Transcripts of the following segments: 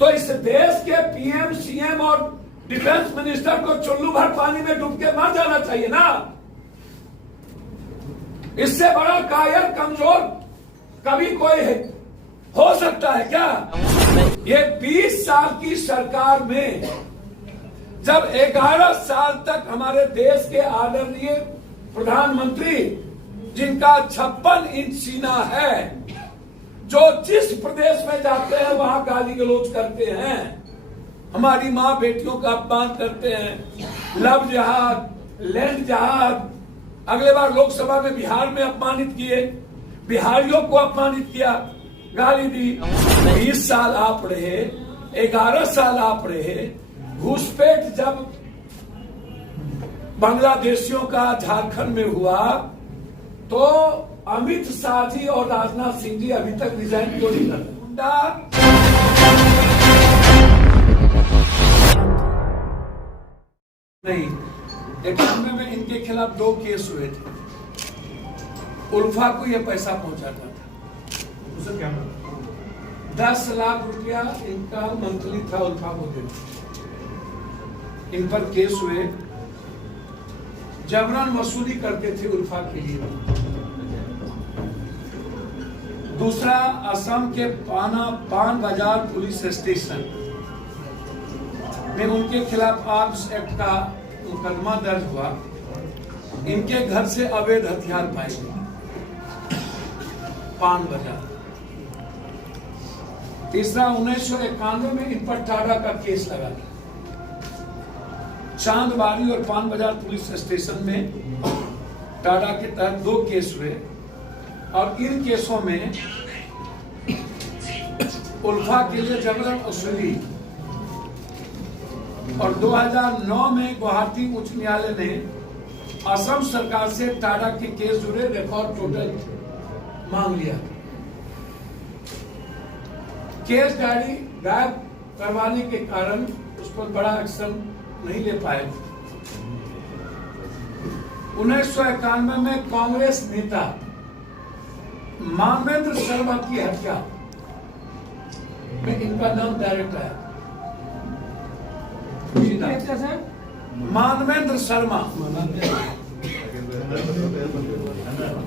तो इस देश के पीएम, सीएम और डिफेंस मिनिस्टर को चुल्लू भर पानी में डूब के मर जाना चाहिए ना। इससे बड़ा कायर, कमजोर कभी कोई हो सकता है क्या? ये 20 साल की सरकार में जब 11 साल तक हमारे देश के आदरणीय प्रधानमंत्री, जिनका 56 इंच सीना है, जो जिस प्रदेश में जाते हैं वहां गाली गलौज करते हैं, हमारी मां बेटियों का अपमान करते हैं, लव जहाज, लैंड जहाज, अगले बार लोकसभा में बिहार में अपमानित किए, बिहारियों को अपमानित किया, गाली दी। 20 साल आप रहे, 11 साल आप रहे। घुसपैठ जब बांग्लादेशियों का झारखंड में हुआ तो अमित शाह जी और राजनाथ सिंह जी अभी तक रिजाइन क्यों नहीं कर रहे? नहीं, 91 में इनके खिलाफ 2 केस हुए थे। उल्फा को यह पैसा पहुंचाता था। उसे क्या 10 लाख रुपया इनका मंथली था, उल्फा को देना। इन पर केस हुए, जबरन वसूली करते थे उल्फा के लिए। दूसरा, असम के पान बाजार पुलिस स्टेशन में उनके खिलाफ आर्म्स एक्ट का मुकदमा दर्ज हुआ। इनके घर से अवैध हथियार पाए गए पान बाजार। तीसरा, 1991 में इन पर टाडा का केस लगा था। चांदबाड़ी और पान बाजार पुलिस स्टेशन में टाडा के तहत 2 केस हुए और इन केसों में उल्फा के लिए जबरन वसूली। और 2009 में गुवाहाटी उच्च न्यायालय ने असम सरकार से टाडा के केस जुड़े रिकॉर्ड टोटल मांग लिया। केस डायरी गायब करवाने के कारण उस पर बड़ा एक्शन नहीं ले पाए। 1991 में कांग्रेस नेता मानवेंद्र शर्मा की हत्या में इनका नाम डायरेक्ट आया। मानवेंद्र शर्मा।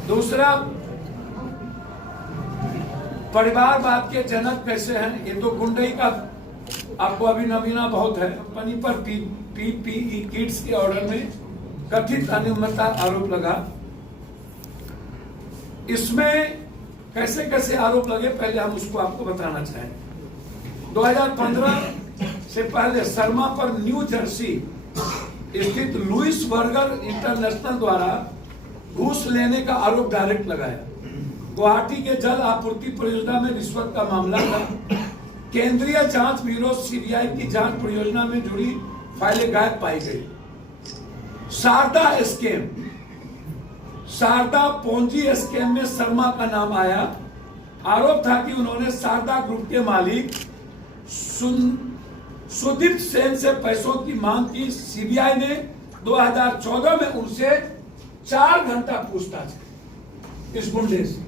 दूसरा, परिवारवाद के जनक कैसे हैं? ये तो गुंडई का आपको अभी नवीना बहुत है। कंपनी पर पीपीई किट्स के ऑर्डर में कथित अनियमितता आरोप लगा। इसमें कैसे कैसे आरोप लगे, पहले हम उसको आपको बताना चाहें। 2015 से पहले शर्मा पर न्यू जर्सी स्थित लुइस बर्गर इंटरनेशनल द्वारा घूस लेने का आरोप डायरेक्ट लगाया। गुवाहाटी के जल आपूर्ति परियोजना में रिश्वत का मामला था। केंद्रीय जांच ब्यूरो सीबीआई की जांच परियोजना में जुड़ी फाइलें गायब पाई गई। Sharda scam, Sharda ponzi scam में शर्मा का नाम आया। आरोप था कि उन्होंने शारदा ग्रुप के मालिक सुदीप सेन से पैसों की मांग की। सीबीआई ने 2014 में उनसे 4 घंटा पूछताछ की इस गुंडे से।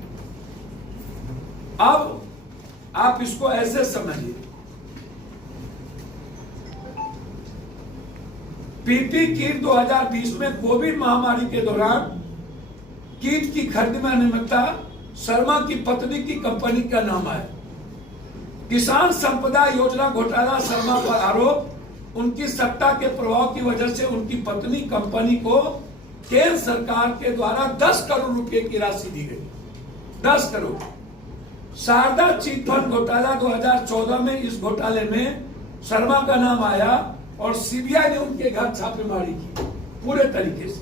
अब आप इसको ऐसे समझिए, पीपी किट 2020 में कोविड महामारी के दौरान किट की खरीद में अनियमितता, शर्मा की पत्नी की कंपनी का नाम आया। किसान संपदा योजना घोटाला, शर्मा पर आरोप। उनकी सत्ता के प्रभाव की वजह से उनकी पत्नी कंपनी को केंद्र सरकार के द्वारा 10 करोड़ रुपए की राशि दी गई। 10 करोड़। शारदा चिट फंड घोटाला 2014 में, इस घोटाले में शर्मा का नाम आया और सीबीआई ने उनके घर छापेमारी की पूरे तरीके से।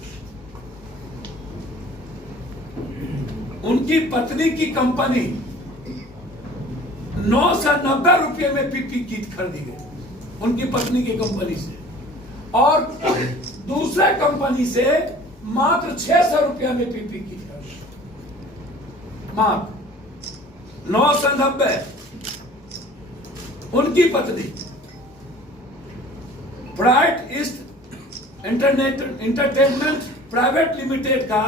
उनकी पत्नी की कंपनी 990 रुपये में पीपी किट खरीदी गई उनकी पत्नी की कंपनी से, और दूसरे कंपनी से मात्र 600 रुपये में पीपी किट खरीदी। मात्र 990। उनकी पत्नी bright east entertainment private limited का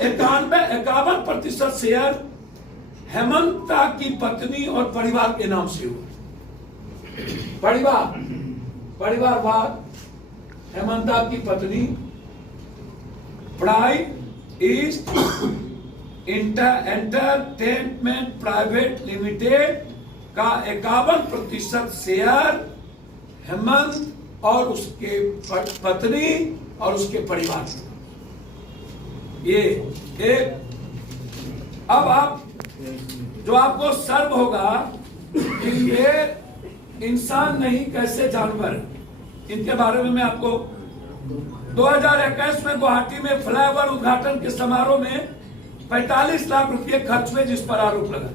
51% शेयर हेमंता की पत्नी और परिवार के नाम से हुआ। परिवारवाद, हेमंता की पत्नी, pride east entertainment private limited का 51% शेयर हेमंत और उसके पत्नी और उसके परिवार। ये एक अब आप जो आपको शर्म होगा कि ये इंसान नहीं कैसे जानवर, इनके बारे में मैं आपको 2021 में गुवाहाटी में फ्लाईओवर उद्घाटन के समारोह में 45 लाख रुपए खर्च हुए, जिस पर आरोप लगा।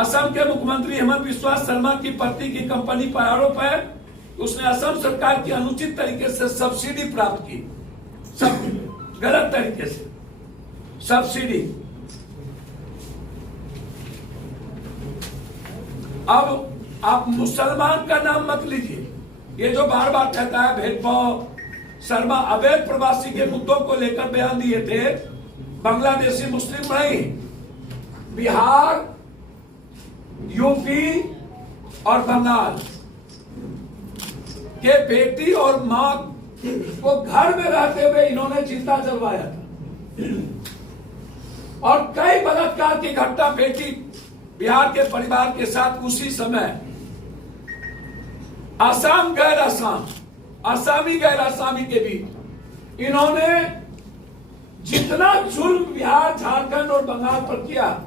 असम के मुख्यमंत्री हेमंत बिस्वा शर्मा की पत्नी की कंपनी पर आरोप है उसने असम सरकार की अनुचित तरीके से सब्सिडी प्राप्त की, सब गलत तरीके से सब्सिडी। अब आप मुसलमान का नाम मत लीजिए, ये जो बार बार कहता है भेदभाव। शर्मा अवैध प्रवासी के मुद्दों को लेकर बयान दिए थे। बांग्लादेशी मुस्लिम नहीं, बिहार, यूपी और बंगाल के बेटी और मां को घर में रहते हुए इन्होंने जिंदा जलवाया था और कई बलात्कार की घटना बेटी बिहार के परिवार के साथ उसी समय आसाम गैर आसाम, आसामी गैर आसामी के बीच इन्होंने जितना जुल्म बिहार, झारखंड और बंगाल पर किया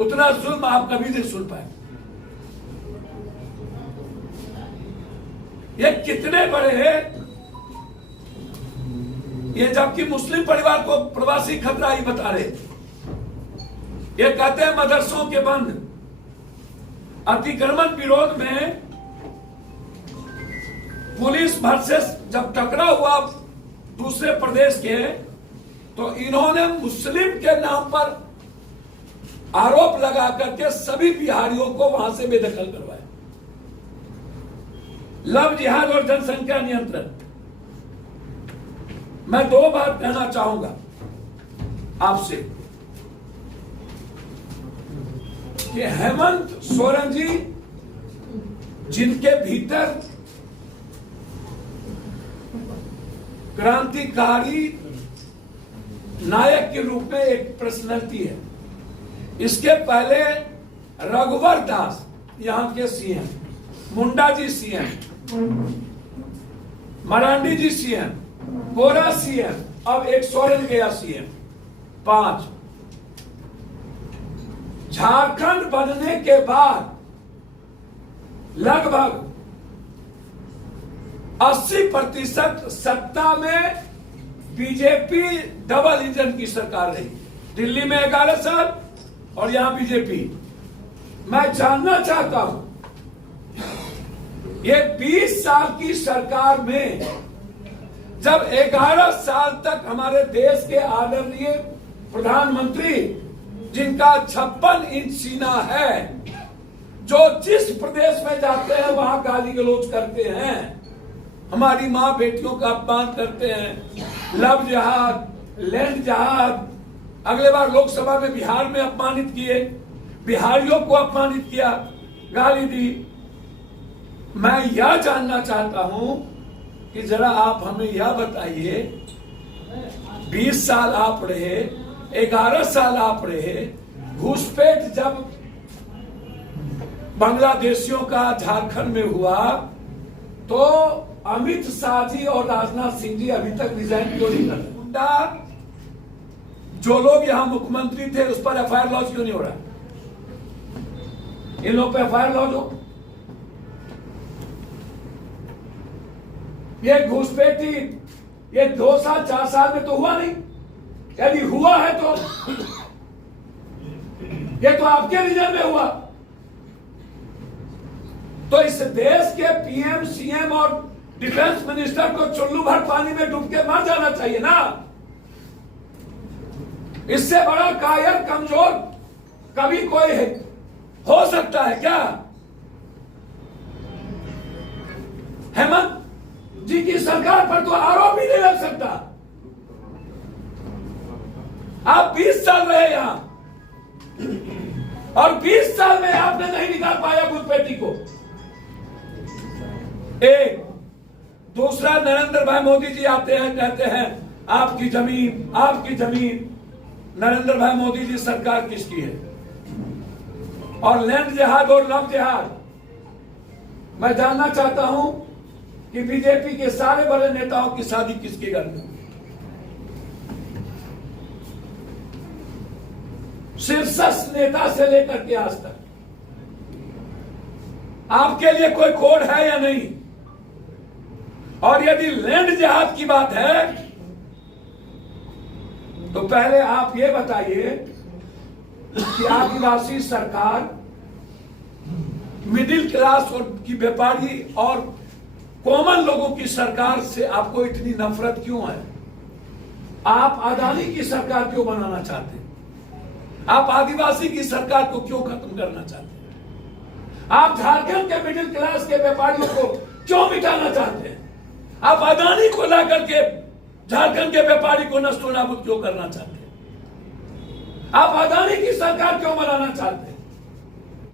उतना जुल्म आप कभी नहीं सुन पाए। ये कितने बड़े हैं ये, जबकि मुस्लिम परिवार को प्रवासी खतरा ही बता रहे। ये कहते हैं मदरसों के बंद, अतिक्रमण विरोध में पुलिस वर्सेस जब टकराव हुआ दूसरे प्रदेश के, तो इन्होंने मुस्लिम के नाम पर आरोप लगा करके सभी बिहारियों को वहां से बेदखल करवाया। लव जिहाद और जनसंख्या नियंत्रण, मैं दो बात कहना चाहूंगा आपसे कि हेमंत सोरेन जी जिनके भीतर क्रांतिकारी नायक के रूप में एक पर्सनैलिटी है, इसके पहले रघुवर दास यहां के सीएम, मुंडा जी सीएम, मरांडी जी सीएम, कोरा सीएम, अब एक सोरेन गया सीएम, 5। झारखंड बनने के बाद लगभग 80% सत्ता में बीजेपी डबल इंजन की सरकार रही। दिल्ली में 11 साल और यहां बीजेपी। मैं जानना चाहता हूं ये 20 साल की सरकार में जब 11 साल तक हमारे देश के आदरणीय प्रधानमंत्री जिनका 56 इंच सीना है, जो जिस प्रदेश में जाते हैं वहां गाली गलौज करते हैं, हमारी मां बेटियों का अपमान करते हैं, लव जहाद, लैंड जहाद, अगले बार लोकसभा में बिहार में अपमानित किए, बिहारियों को अपमानित किया, गाली दी। मैं यह जानना चाहता हूं कि जरा आप हमें यह बताइए, 20 साल आप रहे, 11 साल आप रहे, घुसपैठ जब बांग्लादेशियों का झारखंड में हुआ तो अमित शाह जी और राजनाथ सिंह जी अभी तक रिजाइन क्यों नहीं कर रहे? जो लोग यहां मुख्यमंत्री थे उस पर एफआईआर लॉन्च क्यों नहीं हो रहा? इन लोग पे एफआईआर लॉन्च हो। ये घुसपैठी ये 2 साल 4 साल में तो हुआ नहीं, यदि हुआ है तो ये तो आपके रीजन में हुआ। तो इस देश के पीएम, सीएम और डिफेंस मिनिस्टर को चुल्लू भर पानी में डूब के मर जाना चाहिए ना। इससे बड़ा कायर, कमजोर कभी कोई हो सकता है क्या? हेमंत जी की सरकार पर तो आरोप ही नहीं लग सकता। आप 20 साल रहे यहां और 20 साल में आपने नहीं निकाल पाया घुसपैठी को। एक दूसरा, नरेंद्र भाई मोदी जी आते हैं, कहते हैं आपकी जमीन, आपकी जमीन। नरेंद्र भाई मोदी जी सरकार किसकी है? और लैंड जिहाद और लव जिहाद, मैं जानना चाहता हूं कि बीजेपी के सारे बड़े नेताओं की शादी किसके घर में? शीर्षस्थ नेता से लेकर के आज तक आपके लिए कोई कोड है या नहीं? और यदि लैंड जिहाद की बात है तो पहले आप ये बताइए कि आदिवासी सरकार, मिडिल क्लास और की व्यापारी और कॉमन लोगों की सरकार से आपको इतनी नफरत क्यों है? आप अदानी की सरकार क्यों बनाना चाहते हैं? आप आदिवासी की सरकार को क्यों खत्म करना चाहते हैं? आप झारखंड के मिडिल क्लास के व्यापारियों को क्यों मिटाना चाहते हैं? आप अदानी को ला करके झारखंड के व्यापारी को नष्ट नाबूद क्यों करना चाहते हैं? आप अदानी की सरकार क्यों बनाना चाहते हैं?